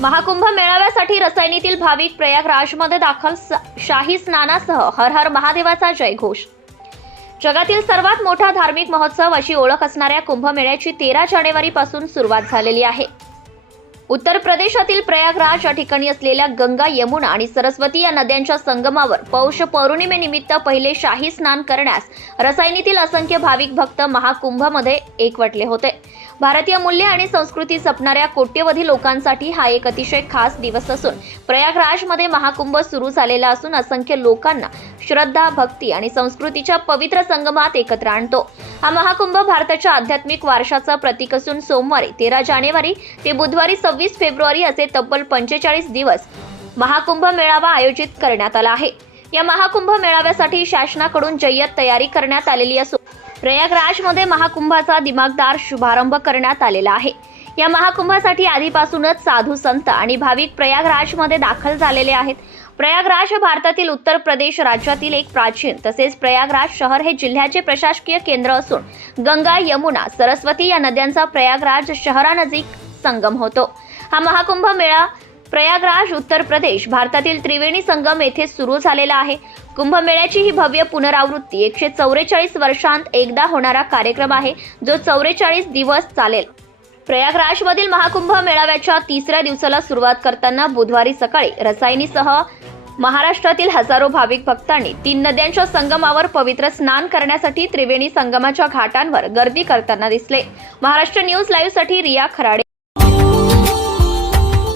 महाकुंभ मेळाव्यासाठी रसायनीतील भाविक प्रयागराजमध्ये दाखल शाही स्नानासह हर हर महादेवाचा जयघोष. जगातील सर्वात मोठा धार्मिक महोत्सव अशी ओळख असणाऱ्या कुंभमेळ्याची तेरा जानेवारीपासून सुरुवात झालेली आहे. उत्तर प्रदेशातील प्रयागराज या ठिकाणी असलेल्या गंगा यमुना आणि सरस्वती या नद्यांच्या संगमावर पौष पौर्णिमेनिमित्त पहिले शाही स्नान करण्यास रसायनीतील असंख्य भाविक भक्त महाकुंभमध्ये एकवटले होते. भारतीय मूल्य आणि संस्कृती जपणाऱ्या कोट्यवधी लोकांसाठी हा एक अतिशय खास दिवस असून प्रयागराजमध्ये महाकुंभ सुरू झालेला असून असंख्य लोकांना श्रद्धा भक्ती आणि संस्कृतीच्या पवित्र संगमात एकत्र आणतो. हा महाकुंभ भारताच्या आध्यात्मिक वारशाचं प्रतीक असून सोमवारी तेरा जानेवारी ते बुधवारी सव्वीस फेब्रुवारी असे तब्बल पंचेचाळीस दिवस महाकुंभ मेळावा आयोजित करण्यात आला आहे. या महाकुंभ मेळाव्यासाठी शासनाकडून जय्यत तयारी करण्यात आलेली असून प्रयागराजमध्ये महाकुंभाचा दिमागदार शुभारंभ करण्यात आलेला आहे. या महाकुंभासाठी आधीपासूनच साधू संत आणि भाविक प्रयागराजमध्ये दाखल झालेले आहेत. प्रयागराज हे भारतातील उत्तर प्रदेश राज्यातील एक प्राचीन तसेच प्रयागराज शहर हे जिल्ह्याचे प्रशासकीय केंद्र असून गंगा यमुना सरस्वती या नद्यांचा प्रयागराज शहरानजीक संगम होतो. हा महाकुंभ मेळा प्रयागराज उत्तर प्रदेश भारतातील त्रिवेणी संगम येथे सुरू झालेला आहे. कुंभमेळ्याची ही भव्य पुनरावृत्ती एकशे चौवेचाळीस वर्षांत एकदा होणारा कार्यक्रम आहे जो चौवेचाळीस दिवस चालेल. प्रयागराजमधील महाकुंभ मेळाव्याच्या तिसऱ्या दिवसाला सुरुवात करताना बुधवारी सकाळी रसायनीसह महाराष्ट्रातील हजारो भाविक भक्तांनी तीन नद्यांच्या संगमावर पवित्र स्नान करण्यासाठी त्रिवेणी संगमाच्या घाटांवर गर्दी करताना दिसले. Maharashtra news लाईव्हसाठी Riya Kharade.